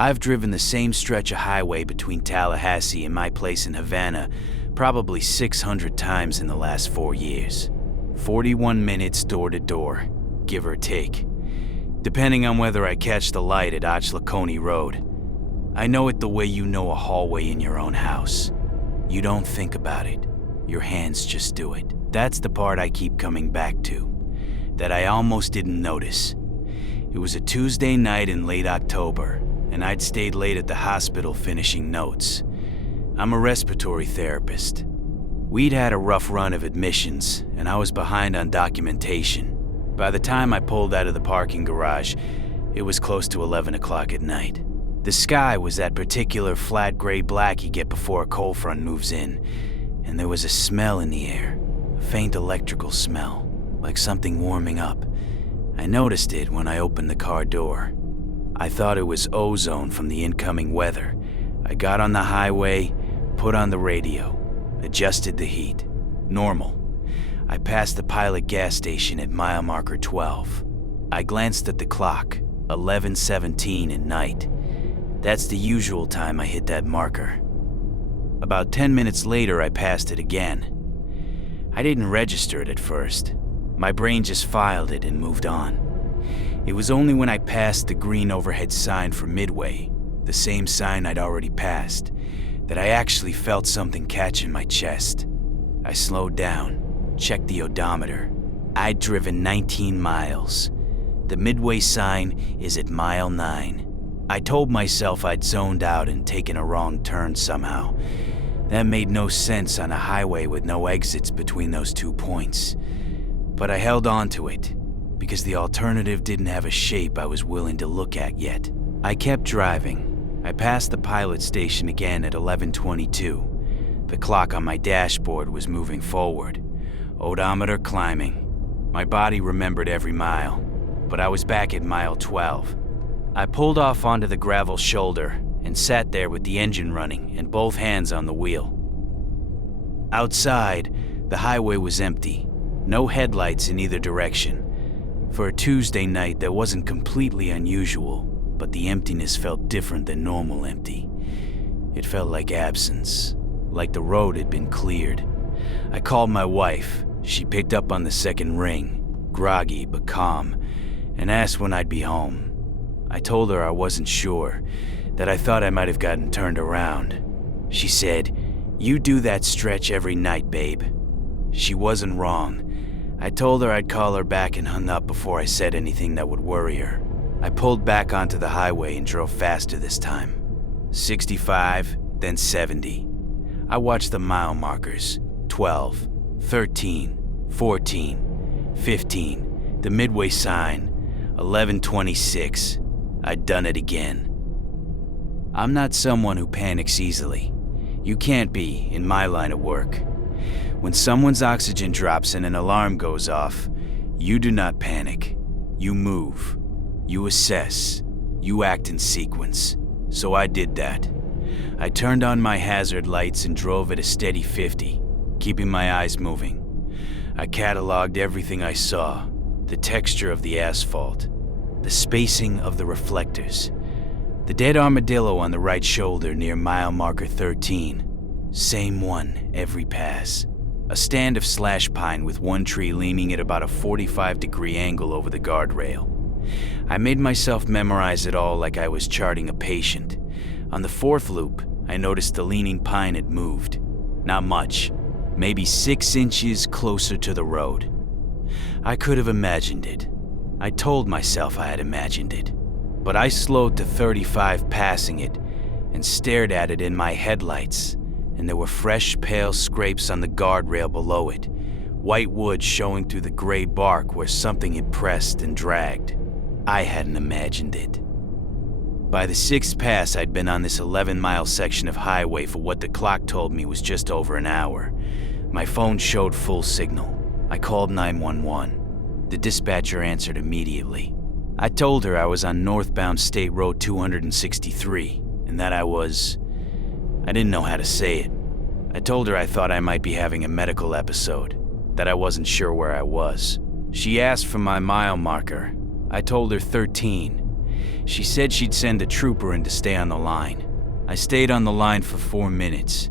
I've driven the same stretch of highway between Tallahassee and my place in Havana probably 600 times in the last 4 years. 41 minutes door to door, give or take, depending on whether I catch the light at Ochlockonee Road. I know it the way you know a hallway in your own house. You don't think about it. Your hands just do it. That's the part I keep coming back to, that I almost didn't notice. It was a Tuesday night in late October, and I'd stayed late at the hospital finishing notes. I'm a respiratory therapist. We'd had a rough run of admissions, and I was behind on documentation. By the time I pulled out of the parking garage, it was close to 11 o'clock at night. The sky was that particular flat gray-black you get before a cold front moves in, and there was a smell in the air, a faint electrical smell, like something warming up. I noticed it when I opened the car door. I thought it was ozone from the incoming weather. I got on the highway, put on the radio, adjusted the heat. Normal. I passed the Pilot gas station at mile marker 12. I glanced at the clock, 11:17 at night. That's the usual time I hit that marker. About 10 minutes later, I passed it again. I didn't register it at first. My brain just filed it and moved on. It was only when I passed the green overhead sign for Midway, the same sign I'd already passed, that I actually felt something catch in my chest. I slowed down, checked the odometer. I'd driven 19 miles. The Midway sign is at mile 9. I told myself I'd zoned out and taken a wrong turn somehow. That made no sense on a highway with no exits between those 2 points. But I held on to it, because the alternative didn't have a shape I was willing to look at yet. I kept driving. I passed the Pilot station again at 11:22. The clock on my dashboard was moving forward, odometer climbing. My body remembered every mile, but I was back at mile 12. I pulled off onto the gravel shoulder and sat there with the engine running and both hands on the wheel. Outside, the highway was empty. No headlights in either direction. For a Tuesday night, that wasn't completely unusual, but the emptiness felt different than normal empty. It felt like absence, like the road had been cleared. I called my wife. She picked up on the second ring, groggy but calm, and asked when I'd be home. I told her I wasn't sure, that I thought I might have gotten turned around. She said, "You do that stretch every night, babe." She wasn't wrong. I told her I'd call her back and hung up before I said anything that would worry her. I pulled back onto the highway and drove faster this time. 65, then 70. I watched the mile markers. 12, 13, 14, 15, the Midway sign, 11:26. I'd done it again. I'm not someone who panics easily. You can't be in my line of work. When someone's oxygen drops and an alarm goes off, you do not panic. You move. You assess. You act in sequence. So I did that. I turned on my hazard lights and drove at a steady 50, keeping my eyes moving. I cataloged everything I saw, the texture of the asphalt, the spacing of the reflectors, the dead armadillo on the right shoulder near mile marker 13. Same one every pass. A stand of slash pine with one tree leaning at about a 45-degree angle over the guardrail. I made myself memorize it all like I was charting a patient. On the fourth loop, I noticed the leaning pine had moved. Not much, maybe 6 inches closer to the road. I could have imagined it. I told myself I had imagined it. But I slowed to 35 passing it and stared at it in my headlights, and there were fresh, pale scrapes on the guardrail below it, white wood showing through the gray bark where something had pressed and dragged. I hadn't imagined it. By the 6th pass, I'd been on this 11-mile section of highway for what the clock told me was just over an hour. My phone showed full signal. I called 911. The dispatcher answered immediately. I told her I was on northbound State Road 263, and that I didn't know how to say it. I told her I thought I might be having a medical episode, that I wasn't sure where I was. She asked for my mile marker. I told her 13. She said she'd send a trooper in to stay on the line. I stayed on the line for 4 minutes.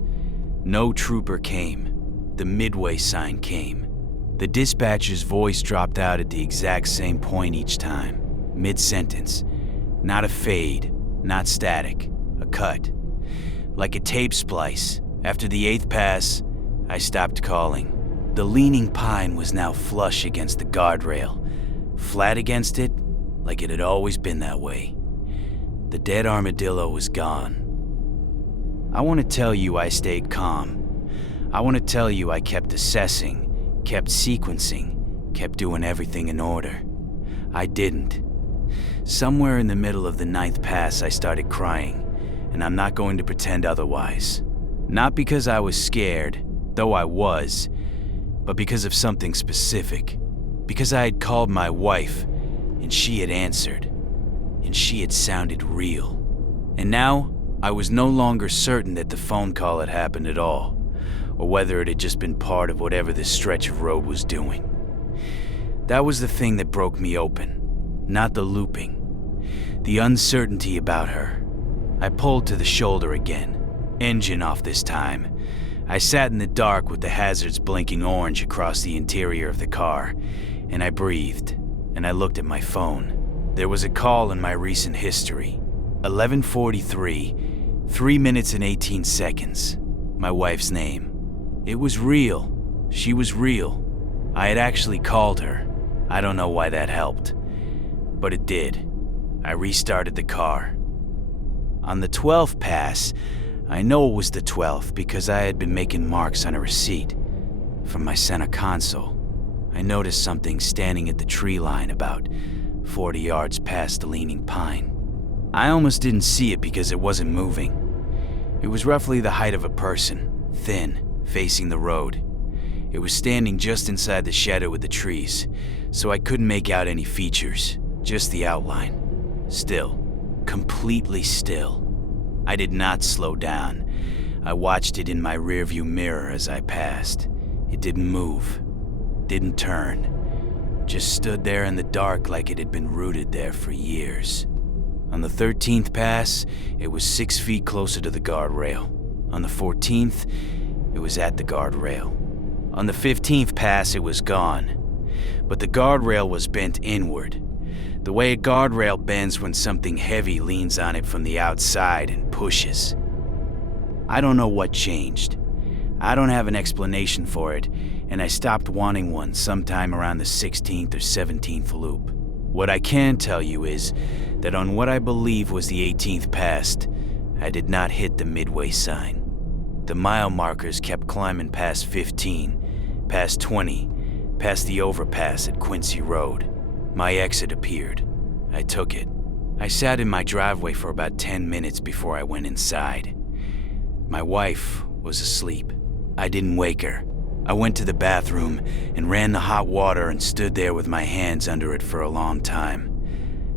No trooper came. The Midway sign came. The dispatcher's voice dropped out at the exact same point each time, mid-sentence. Not a fade, not static, a cut. Like a tape splice. After the 8th pass, I stopped calling. The leaning pine was now flush against the guardrail, flat against it, like it had always been that way. The dead armadillo was gone. I want to tell you I stayed calm. I want to tell you I kept assessing, kept sequencing, kept doing everything in order. I didn't. Somewhere in the middle of the 9th pass, I started crying, and I'm not going to pretend otherwise. Not because I was scared, though I was, but because of something specific. Because I had called my wife, and she had answered, and she had sounded real. And now, I was no longer certain that the phone call had happened at all, or whether it had just been part of whatever this stretch of road was doing. That was the thing that broke me open, not the looping. The uncertainty about her. I pulled to the shoulder again, engine off this time. I sat in the dark with the hazards blinking orange across the interior of the car, and I breathed, and I looked at my phone. There was a call in my recent history. 11:43, 3 minutes and 18 seconds. My wife's name. It was real. She was real. I had actually called her. I don't know why that helped, but it did. I restarted the car. On the 12th pass, I know it was the 12th because I had been making marks on a receipt from my center console. I noticed something standing at the tree line about 40 yards past the leaning pine. I almost didn't see it because it wasn't moving. It was roughly the height of a person, thin, facing the road. It was standing just inside the shadow of the trees, so I couldn't make out any features, just the outline. Still, completely still. I did not slow down. I watched it in my rearview mirror as I passed. It didn't move, didn't turn, just stood there in the dark like it had been rooted there for years. On the 13th pass, it was 6 feet closer to the guardrail. On the 14th, it was at the guardrail. On the 15th pass, it was gone. But the guardrail was bent inward, the way a guardrail bends when something heavy leans on it from the outside and pushes. I don't know what changed. I don't have an explanation for it, and I stopped wanting one sometime around the 16th or 17th loop. What I can tell you is that on what I believe was the 18th pass, I did not hit the Midway sign. The mile markers kept climbing past 15, past 20, past the overpass at Quincy Road. My exit appeared. I took it. I sat in my driveway for about 10 minutes before I went inside. My wife was asleep. I didn't wake her. I went to the bathroom and ran the hot water and stood there with my hands under it for a long time.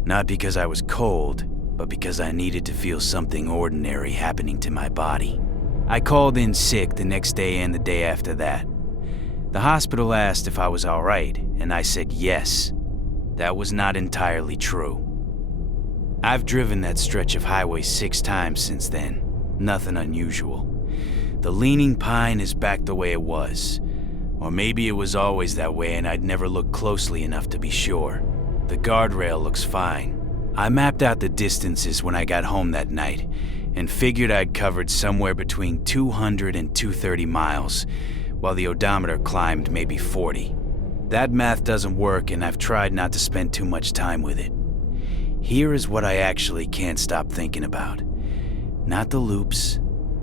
Not because I was cold, but because I needed to feel something ordinary happening to my body. I called in sick the next day and the day after that. The hospital asked if I was all right, and I said yes. That was not entirely true. I've driven that stretch of highway 6 times since then. Nothing unusual. The leaning pine is back the way it was. Or maybe it was always that way and I'd never looked closely enough to be sure. The guardrail looks fine. I mapped out the distances when I got home that night and figured I'd covered somewhere between 200 and 230 miles, while the odometer climbed maybe 40. That math doesn't work and I've tried not to spend too much time with it. Here is what I actually can't stop thinking about. Not the loops,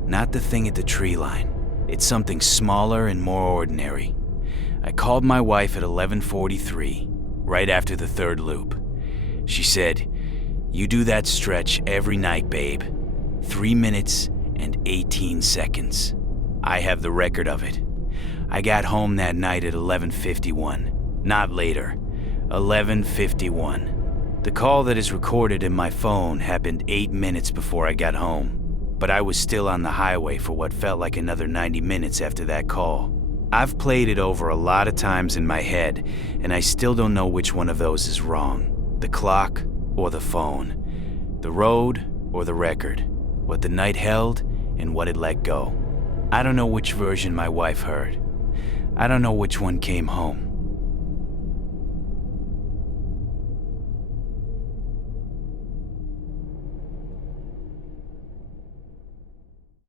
not the thing at the tree line. It's something smaller and more ordinary. I called my wife at 11:43, right after the 3rd loop. She said, "You do that stretch every night, babe. 3 minutes and 18 seconds. I have the record of it. I got home that night at 11:51, not later. 11:51. The call that is recorded in my phone happened 8 minutes before I got home, but I was still on the highway for what felt like another 90 minutes after that call. I've played it over a lot of times in my head, and I still don't know which one of those is wrong, the clock or the phone. The road or the record, what the night held and what it let go. I don't know which version my wife heard. I don't know which one came home.